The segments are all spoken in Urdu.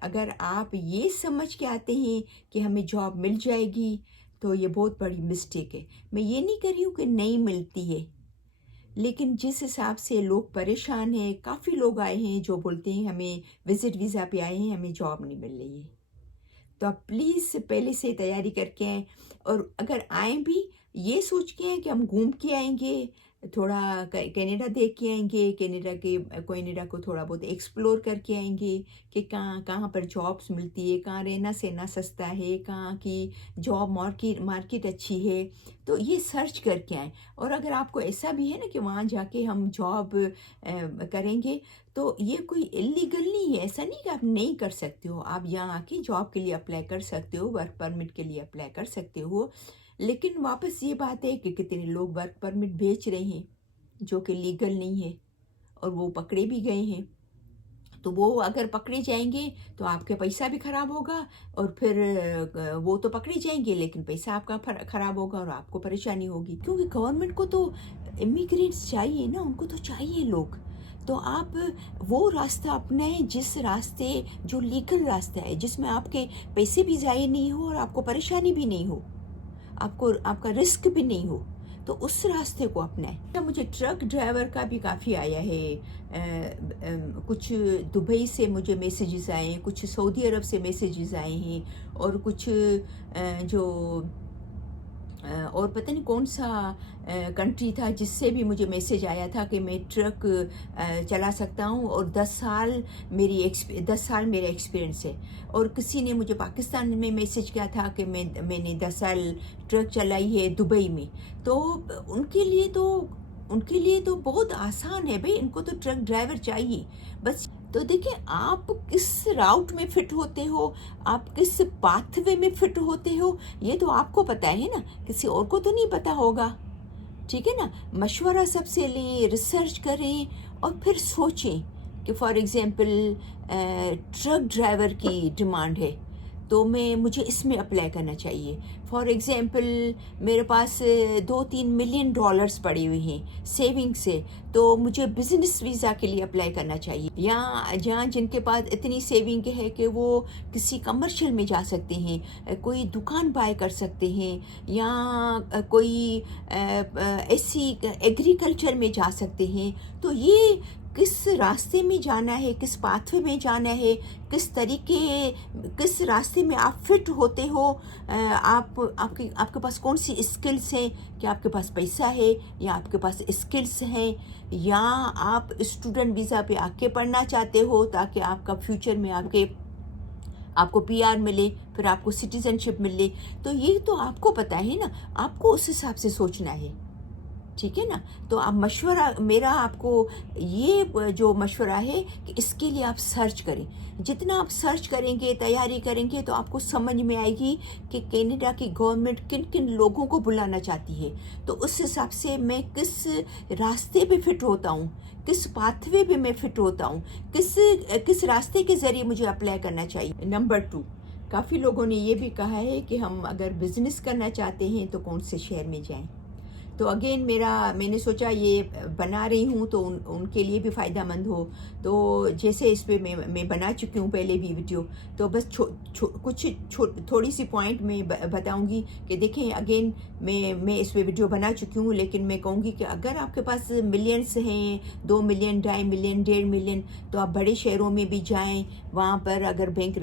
اگر آپ یہ سمجھ کے آتے ہیں کہ ہمیں جاب مل جائے گی تو یہ بہت بڑی مسٹیک ہے. میں یہ نہیں کر رہی ہوں کہ نہیں ملتی ہے، لیکن جس حساب سے لوگ پریشان ہیں، کافی لوگ آئے ہیں جو بولتے ہیں ہمیں وزٹ ویزا پہ آئے ہیں، ہمیں جاب نہیں مل رہی ہے. تو آپ پلیز پہلے سے تیاری کر کے آئیں، اور اگر آئیں بھی یہ سوچ کے آئیں کہ ہم گھوم کے آئیں گے، تھوڑا کینیڈا دیکھ کے آئیں گے، کینیڈا کو تھوڑا بہت ایکسپلور کر کے آئیں گے کہ کہاں پر جابس ملتی ہے، کہاں رہنا سہنا سستا ہے، کہاں کی جاب مارکیٹ اچھی ہے. تو یہ سرچ کر کے آئیں. اور اگر آپ کو ایسا بھی ہے نا کہ وہاں جا کے ہم جاب کریں گے تو یہ کوئی اللیگل نہیں ہے، ایسا نہیں کہ آپ نہیں کر سکتے ہو. آپ یہاں آ کے جاب کے لیے اپلائی کر سکتے ہو، ورک پرمٹ کے لیے اپلائی کر سکتے ہو. لیکن واپس یہ بات ہے کہ کتنے لوگ ورک پرمٹ بیچ رہے ہیں جو کہ لیگل نہیں ہے، اور وہ پکڑے بھی گئے ہیں. تو وہ اگر پکڑے جائیں گے تو آپ کا پیسہ بھی خراب ہوگا، اور پھر وہ تو پکڑے جائیں گے لیکن پیسہ آپ کا خراب ہوگا اور آپ کو پریشانی ہوگی. کیونکہ گورنمنٹ کو تو امیگرینٹس چاہیے نا، ان کو تو چاہیے لوگ. تو آپ وہ راستہ اپنائیں جس راستے جو لیگل راستہ ہے، جس میں آپ کے پیسے بھی ضائع نہیں ہو اور آپ کو پریشانی بھی نہیں ہو، آپ کا رسک بھی نہیں ہو. تو اس راستے کو اپنائیں. مجھے ٹرک ڈرائیور کا بھی کافی آیا ہے، کچھ دبئی سے مجھے میسیجز آئے ہیں، کچھ سعودی عرب سے میسیجز آئے ہیں، اور کچھ جو اور پتہ نہیں کون سا کنٹری تھا جس سے بھی مجھے میسیج آیا تھا کہ میں ٹرک چلا سکتا ہوں، اور 10 سال میرا ایکسپیرینس ہے. اور کسی نے مجھے پاکستان میں میسیج کیا تھا کہ میں نے 10 سال ٹرک چلائی ہے دبئی میں. تو ان کے لیے تو بہت آسان ہے بھئی، ان کو تو ٹرک ڈرائیور چاہیے بس. تو دیکھیں آپ کس راؤٹ میں فٹ ہوتے ہو، آپ کس پاتھ وے میں فٹ ہوتے ہو، یہ تو آپ کو پتہ ہے نا، کسی اور کو تو نہیں پتہ ہوگا. ٹھیک ہے نا. مشورہ سب سے لیں، ریسرچ کریں، اور پھر سوچیں کہ فار ایگزامپل ٹرک ڈرائیور کی ڈیمانڈ ہے تو مجھے اس میں اپلائی کرنا چاہیے. فار ایگزامپل میرے پاس $2-3 ملین پڑے ہوئے ہیں سیونگ سے، تو مجھے بزنس ویزا کے لیے اپلائی کرنا چاہیے. یا جن کے پاس اتنی سیونگ ہے کہ وہ کسی کمرشل میں جا سکتے ہیں، کوئی دکان بائی کر سکتے ہیں، یا کوئی ایسی ایگریکلچر میں جا سکتے ہیں. تو یہ کس راستے میں جانا ہے، کس پاتھ وے میں جانا ہے، کس راستے میں آپ فٹ ہوتے ہو، آپ کے پاس کون سی اسکلس ہیں، کہ آپ کے پاس پیسہ ہے یا آپ کے پاس اسکلس ہیں، یا آپ اسٹوڈنٹ ویزا پہ آ کے پڑھنا چاہتے ہو تاکہ آپ کا فیوچر میں آپ کو PR ملے، پھر آپ کو سٹیزن شپ ملے. تو یہ تو آپ کو پتہ ہے نا، آپ کو اس حساب سے سوچنا ہے. ٹھیک ہے نا. تو آپ میرا آپ کو یہ جو مشورہ ہے کہ اس کے لیے آپ سرچ کریں. جتنا آپ سرچ کریں گے، تیاری کریں گے، تو آپ کو سمجھ میں آئے گی کہ کینیڈا کی گورنمنٹ کن کن لوگوں کو بلانا چاہتی ہے. تو اس حساب سے میں کس راستے پہ فٹ ہوتا ہوں، کس پاتھ وے پہ میں فٹ ہوتا ہوں، کس راستے کے ذریعے مجھے اپلائی کرنا چاہیے. نمبر 2، کافی لوگوں نے یہ بھی کہا ہے کہ ہم اگر بزنس کرنا چاہتے ہیں تو کون سے شہر میں جائیں. تو اگین میں نے سوچا یہ بنا رہی ہوں تو ان کے لیے بھی فائدہ مند ہو. تو جیسے اس پہ میں بنا چکی ہوں پہلے بھی ویڈیو، تو بس کچھ تھوڑی سی پوائنٹ میں بتاؤں گی کہ دیکھیں اگین میں اس پہ ویڈیو بنا چکی ہوں، لیکن میں کہوں گی کہ اگر آپ کے پاس ملینس ہیں، 2 ملین، 2.5 ملین، 1.5 ملین، تو آپ بڑے شہروں میں بھی جائیں. وہاں پر اگر بینک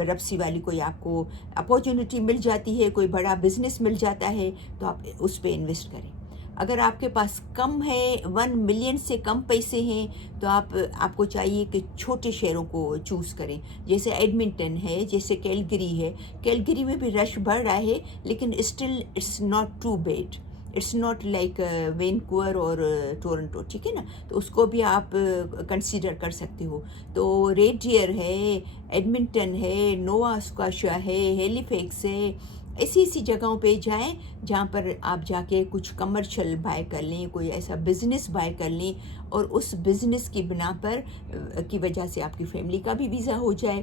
رپسی والی کوئی آپ کو اپارچونیٹی مل جاتی ہے، کوئی بڑا بزنس مل جاتا ہے، تو آپ اس پہ انویسٹ کریں. اگر آپ کے پاس کم ہے، 1 ملین سے کم پیسے ہیں، تو آپ کو چاہیے کہ چھوٹے شہروں کو چوز کریں، جیسے ایڈمنٹن ہے، جیسے کیلگری ہے. کیلگری میں بھی رش بڑھ رہا ہے، لیکن still it's not too bad, it's not like Vancouver اور ٹورنٹو. ٹھیک ہے نا. تو اس کو بھی آپ کنسیڈر کر سکتے ہو. تو ریڈ ڈیئر ہے، ایڈمنٹن ہے، نووا اسکاشیا ہے، ہیلی فیکس ہے. ایسی جگہوں پہ جائیں جہاں پر آپ جا کے کچھ کمرشل بائی کر لیں، کوئی ایسا بزنس بائی کر لیں، اور اس بزنس کی بنا پر کی وجہ سے آپ کی فیملی کا بھی ویزا ہو جائے،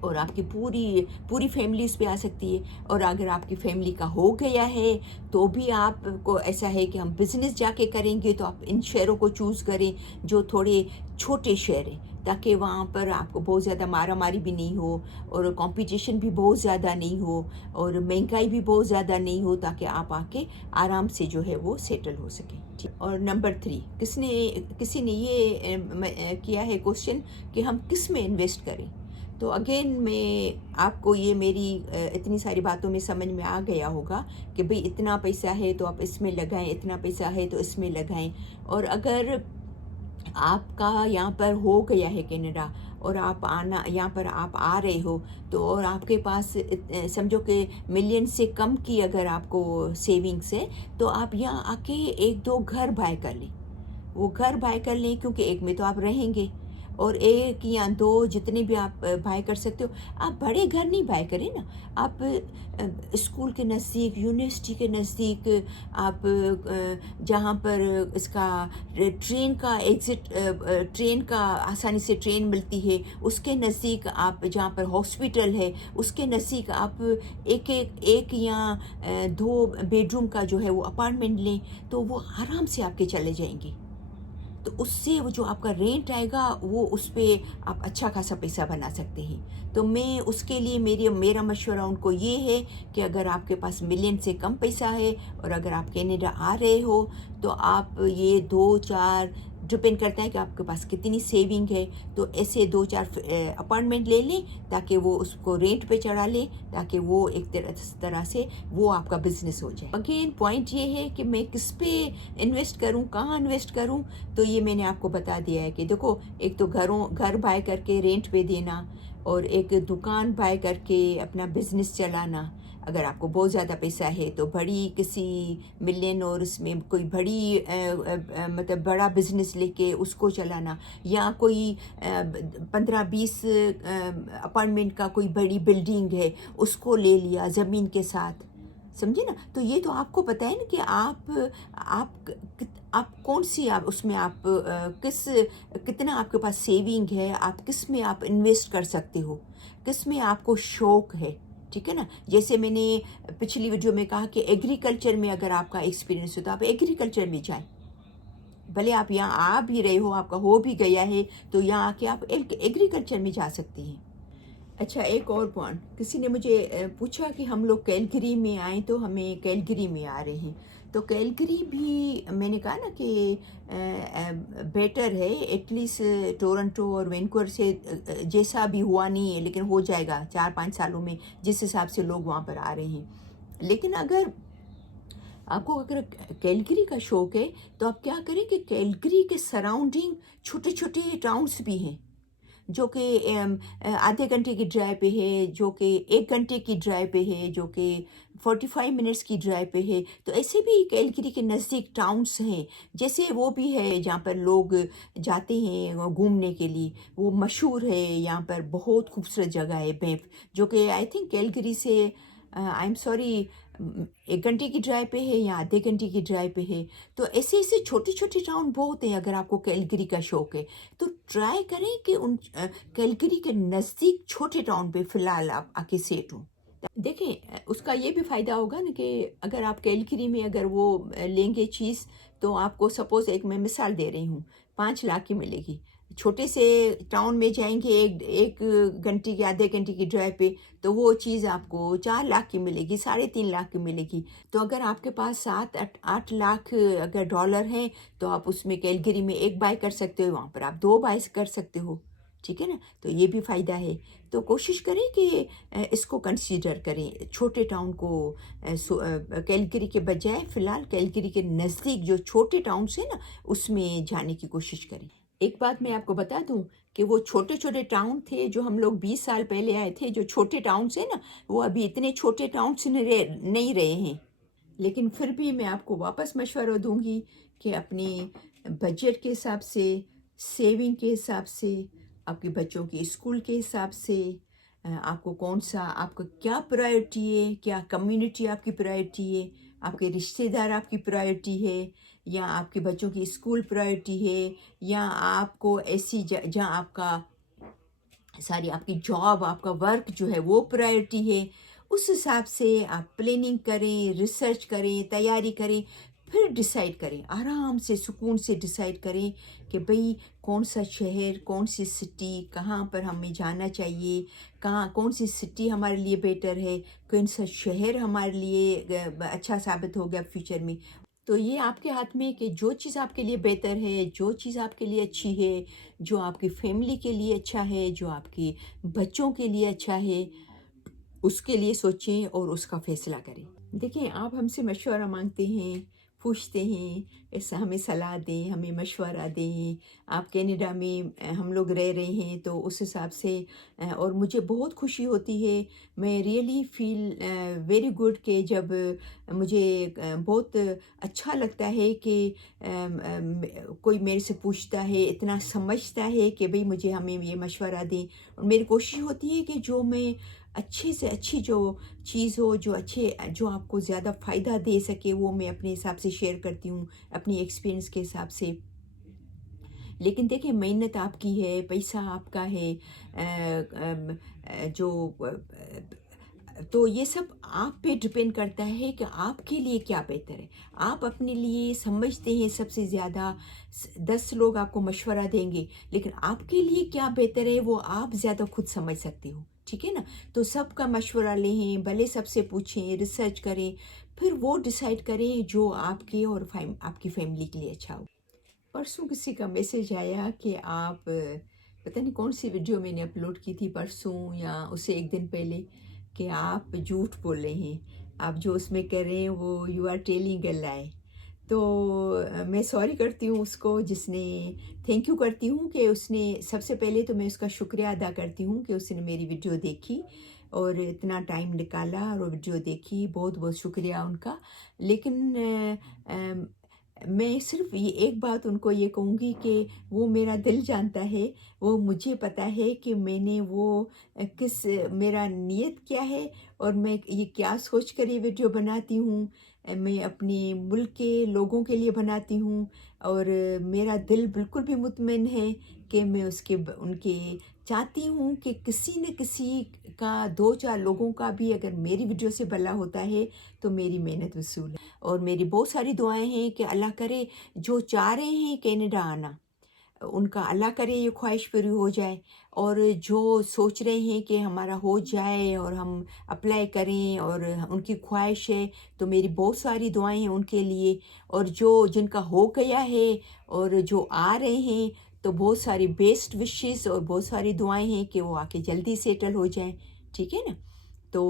اور آپ کی پوری فیملی اس پہ آ سکتی ہے. اور اگر آپ کی فیملی کا ہو گیا ہے تو بھی آپ کو ایسا ہے کہ ہم بزنس جا کے کریں گے، تو آپ ان شہروں کو چوز کریں جو تھوڑے چھوٹے شہر ہیں، تاکہ وہاں پر آپ کو بہت زیادہ مارا ماری بھی نہیں ہو اور کنپٹیشن بھی بہت زیادہ نہیں ہو اور مہنگائی بھی بہت زیادہ نہیں ہو، تاکہ آپ آ کے آرام سے جو ہے وہ سیٹل ہو سکیں. ٹھیک. اور نمبر 3، کسی نے یہ کیا ہے کوشچن کہ ہم کس میں انویسٹ کریں. تو اگین میں آپ کو یہ میری اتنی ساری باتوں میں سمجھ میں آ گیا ہوگا کہ بھئی اتنا پیسہ ہے تو آپ اس میں لگائیں، اتنا پیسہ ہے تو اس میں لگائیں. اور اگر آپ کا یہاں پر ہو گیا ہے کینیڈا اور آپ یہاں پر آپ آ رہے ہو تو اور آپ کے پاس سمجھو کہ ملین سے کم کی اگر آپ کو سیونگس ہے تو آپ یہاں آ کے 1-2 گھر بائی کر لیں. وہ گھر بائی کر لیں کیونکہ ایک میں تو آپ رہیں گے، اور 1 یا 2 جتنے بھی آپ بائی کر سکتے ہو. آپ بڑے گھر نہیں بائی کریں نا، آپ اسکول کے نزدیک، یونیورسٹی کے نزدیک، آپ جہاں پر اس کا ٹرین کا ایگزٹ، ٹرین کا آسانی سے ٹرین ملتی ہے اس کے نزدیک، آپ جہاں پر ہاسپٹل ہے اس کے نزدیک آپ ایک یا 2 بیڈ روم کا جو ہے وہ اپارٹمنٹ لیں تو وہ آرام سے آپ کے چلے جائیں گے. تو اس سے وہ جو آپ کا رینٹ آئے گا وہ اس پہ آپ اچھا خاصا پیسہ بنا سکتے ہیں. تو میں اس کے لیے میرا مشورہ ان کو یہ ہے کہ اگر آپ کے پاس ملین سے کم پیسہ ہے اور اگر آپ کینیڈا آ رہے ہو تو آپ یہ 2-4 ڈپینڈ کرتا ہے کہ آپ کے پاس کتنی سیونگ ہے، تو ایسے 2-4 اپارٹمنٹ لے لیں تاکہ وہ اس کو رینٹ پہ چڑھا لیں تاکہ وہ ایک طرح سے وہ آپ کا بزنس ہو جائے. اگین پوائنٹ یہ ہے کہ میں کس پہ انویسٹ کروں، کہاں انویسٹ کروں. تو یہ میں نے آپ کو بتا دیا ہے کہ دیکھو، ایک تو گھر بائی کر کے رینٹ پہ دینا، اور ایک دکان بائی کر کے اپنا بزنس چلانا. اگر آپ کو بہت زیادہ پیسہ ہے تو بڑی کسی ملین اور اس میں کوئی بڑی مطلب بڑا بزنس لے کے اس کو چلانا، یا کوئی 15-20 اپارٹمنٹ کا کوئی بڑی بلڈنگ ہے اس کو لے لیا زمین کے ساتھ. سمجھے نا؟ تو یہ تو آپ کو پتہ ہے نا کہ آپ کون سی، آپ اس میں آپ کتنا آپ کے پاس سیونگ ہے، آپ کس میں آپ انویسٹ کر سکتے ہو، کس میں آپ کو شوق ہے. ٹھیک ہے نا؟ جیسے میں نے پچھلی ویڈیو میں کہا کہ ایگریکلچر میں اگر آپ کا ایکسپیرینس ہو تو آپ ایگریکلچر میں جائیں. بھلے آپ یہاں آ بھی رہے ہو، آپ کا ہو بھی گیا ہے تو یہاں آ کے آپ ایگریکلچر میں جا سکتے ہیں. اچھا، ایک اور پوائنٹ، کسی نے مجھے پوچھا کہ ہم لوگ کیلگری میں آئیں تو ہمیں کیلگری میں آ رہے ہیں. تو کیلگری بھی میں نے کہا نا کہ بیٹر ہے ایٹ لیسٹ ٹورنٹو اور وینکوور سے، جیسا بھی ہوا نہیں ہے لیکن ہو جائے گا 4-5 سالوں میں جس حساب سے لوگ وہاں پر آ رہے ہیں. لیکن اگر آپ کو کیلگری کا شوق ہے تو آپ کیا کریں کہ کیلگری کے سراؤنڈنگ چھوٹے چھوٹے ٹاؤنس بھی ہیں جو کہ آدھے گھنٹے کی ڈرائیو پہ ہے، جو کہ 1 گھنٹے کی ڈرائیو پہ ہے، جو کہ 45 منٹس کی ڈرائیو پہ ہے. تو ایسے بھی کیلگری کے نزدیک ٹاؤنس ہیں، جیسے وہ بھی ہے جہاں پر لوگ جاتے ہیں گھومنے کے لیے. وہ مشہور ہے، یہاں پر بہت خوبصورت جگہ ہے بینف، جو کہ آئی تھنک کیلگری سے آئی ایم سوری 1 گھنٹے کی ڈرائیو پہ ہے یا آدھے گھنٹے کی ڈرائیو پہ ہے. تو ایسے چھوٹے چھوٹے ٹاؤن بہت ہیں. اگر آپ کو کیلگری کا شوق ہے تو ٹرائی کریں کہ ان کیلگری کے نزدیک چھوٹے ٹاؤن پہ فی الحال آپ آ کے سیٹ ہوں. دیکھیں، اس کا یہ بھی فائدہ ہوگا نا کہ اگر آپ کیلگری میں اگر وہ لیں گے چیز تو آپ کو سپوز ایک میں مثال دے رہی ہوں 5 لاکھ کی ملے گی. چھوٹے سے ٹاؤن میں جائیں گے 1 گھنٹے کی آدھے گھنٹے کی ڈرائیو پہ تو وہ چیز آپ کو 4 لاکھ کی ملے گی، 3.5 لاکھ کی ملے گی. تو اگر آپ کے پاس 7-8 لاکھ اگر ڈالر ہیں تو آپ اس میں کیلگری میں 1 بائی کر سکتے ہو، وہاں پر آپ 2 بائی کر سکتے ہو. ٹھیک ہے نا؟ تو یہ بھی فائدہ ہے. تو کوشش کریں کہ اس کو کنسیڈر کریں، چھوٹے ٹاؤن کو کیلگری کے بجائے فی الحال کیلگری کے نزدیک جو چھوٹے ٹاؤنس ہیں نا اس میں جانے کی کوشش کریں. ایک بات میں آپ کو بتا دوں کہ وہ چھوٹے چھوٹے ٹاؤن تھے جو ہم لوگ 20 سال پہلے آئے تھے، جو چھوٹے ٹاؤنس ہیں نا وہ ابھی اتنے چھوٹے ٹاؤنس نہیں رہے ہیں. لیکن پھر بھی میں آپ کو واپس مشورہ دوں گی کہ اپنی بجٹ کے حساب سے، سیونگ کے حساب سے، آپ کے بچوں کے اسکول کے حساب سے، آپ کو کون سا، آپ کا کیا پرائرٹی ہے، کیا کمیونٹی آپ کی پرائرٹی ہے، آپ کے رشتہ دار آپ کی پرائرٹی ہے، یا آپ کے بچوں کی اسکول پرائرٹی ہے، یا آپ کو ایسی جہاں آپ کا ساری آپ کی جاب، آپ کا ورک جو ہے وہ پرائرٹی ہے. اس حساب سے آپ پلاننگ کریں، ریسرچ کریں، تیاری کریں. پھر ڈیسائیڈ کریں، آرام سے سکون سے ڈیسائیڈ کریں کہ بھئی کون سا شہر، کون سی سٹی، کہاں پر ہمیں جانا چاہیے، کہاں کون سی سٹی ہمارے لیے بیٹر ہے، کون سا شہر ہمارے لیے اچھا ثابت ہوگا فیوچر میں۔ تو یہ آپ کے ہاتھ میں کہ جو چیز آپ کے لیے بہتر ہے، جو چیز آپ کے لیے اچھی ہے، جو آپ کی فیملی کے لیے اچھا ہے، جو آپ کے بچوں کے لیے اچھا ہے، اس کے لیے سوچیں اور اس کا فیصلہ کریں۔ دیکھیں، آپ ہم سے مشورہ مانگتے ہیں، پوچھتے ہیں، ایسا ہمیں صلاح دیں، ہمیں مشورہ دیں۔ آپ کینیڈا میں ہم لوگ رہ رہے ہیں تو اس حساب سے اور مجھے بہت خوشی ہوتی ہے، میں ریئلی فیل ویری گڈ کہ جب مجھے بہت اچھا لگتا ہے کہ کوئی میرے سے پوچھتا ہے، اتنا سمجھتا ہے کہ بھئی مجھے ہمیں یہ مشورہ دیں، اور میری کوشش ہوتی ہے کہ جو میں اچھے سے اچھی جو چیز ہو، جو آپ کو زیادہ فائدہ دے سکے، وہ میں اپنے حساب سے شیئر کرتی ہوں، اپنی ایکسپیرئنس کے حساب سے۔ لیکن دیکھیں، محنت آپ کی ہے، پیسہ آپ کا ہے، جو تو یہ سب آپ پہ ڈپینڈ کرتا ہے کہ آپ کے لیے کیا بہتر ہے۔ آپ اپنے لیے سمجھتے ہیں سب سے زیادہ، 10 لوگ آپ کو مشورہ دیں گے، لیکن آپ کے لیے کیا بہتر ہے وہ آپ زیادہ خود سمجھ سکتے ہو، ٹھیک ہے نا؟ تو سب کا مشورہ لیں، بھلے سب سے پوچھیں، ریسرچ کریں، پھر وہ ڈیسائیڈ کریں جو آپ کے اور آپ کی فیملی کے لیے اچھا ہو۔ پرسوں کسی کا میسیج آیا کہ آپ پتہ نہیں کون سی ویڈیو میں نے اپلوڈ کی تھی، پرسوں یا اسے ایک دن پہلے، کہ آپ جھوٹ بول رہے ہیں، آپ جو اس میں کہہ رہے ہیں وہ یو آر ٹیلنگ اے لائی۔ تو میں سوری کرتی ہوں اس کو، جس نے تھینک یو کرتی ہوں کہ اس نے، سب سے پہلے تو میں اس کا شکریہ ادا کرتی ہوں کہ اس نے میری ویڈیو دیکھی اور اتنا ٹائم نکالا اور وہ ویڈیو دیکھی، بہت بہت شکریہ ان کا۔ لیکن میں صرف یہ ایک بات ان کو یہ کہوں گی کہ وہ میرا دل جانتا ہے، وہ مجھے پتہ ہے کہ میں نے وہ میرا نیت کیا ہے، اور میں یہ کیا سوچ کر یہ ویڈیو بناتی ہوں۔ میں اپنے ملک کے لوگوں کے لیے بناتی ہوں، اور میرا دل بالکل بھی مطمئن ہے کہ میں ان کے چاہتی ہوں کہ کسی نہ کسی کا، 2-4 لوگوں کا بھی اگر میری ویڈیو سے بھلا ہوتا ہے تو میری محنت وصول ہے۔ اور میری بہت ساری دعائیں ہیں کہ اللہ کرے جو چاہ رہے ہیں کینیڈا آنا، ان کا اللہ کرے یہ خواہش پوری ہو جائے، اور جو سوچ رہے ہیں کہ ہمارا ہو جائے اور ہم اپلائی کریں اور ان کی خواہش ہے، تو میری بہت ساری دعائیں ہیں ان کے لیے، اور جن کا ہو گیا ہے اور جو آ رہے ہیں، تو بہت ساری بیسٹ وشز اور بہت ساری دعائیں ہیں کہ وہ آ کے جلدی سیٹل ہو جائیں، ٹھیک ہے نا؟ تو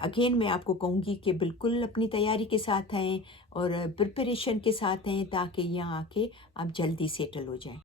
اگین میں آپ کو کہوں گی کہ بالکل اپنی تیاری کے ساتھ ہیں اور پریپریشن کے ساتھ ہیں، تاکہ یہاں آ کے آپ جلدی سیٹل ہو جائیں۔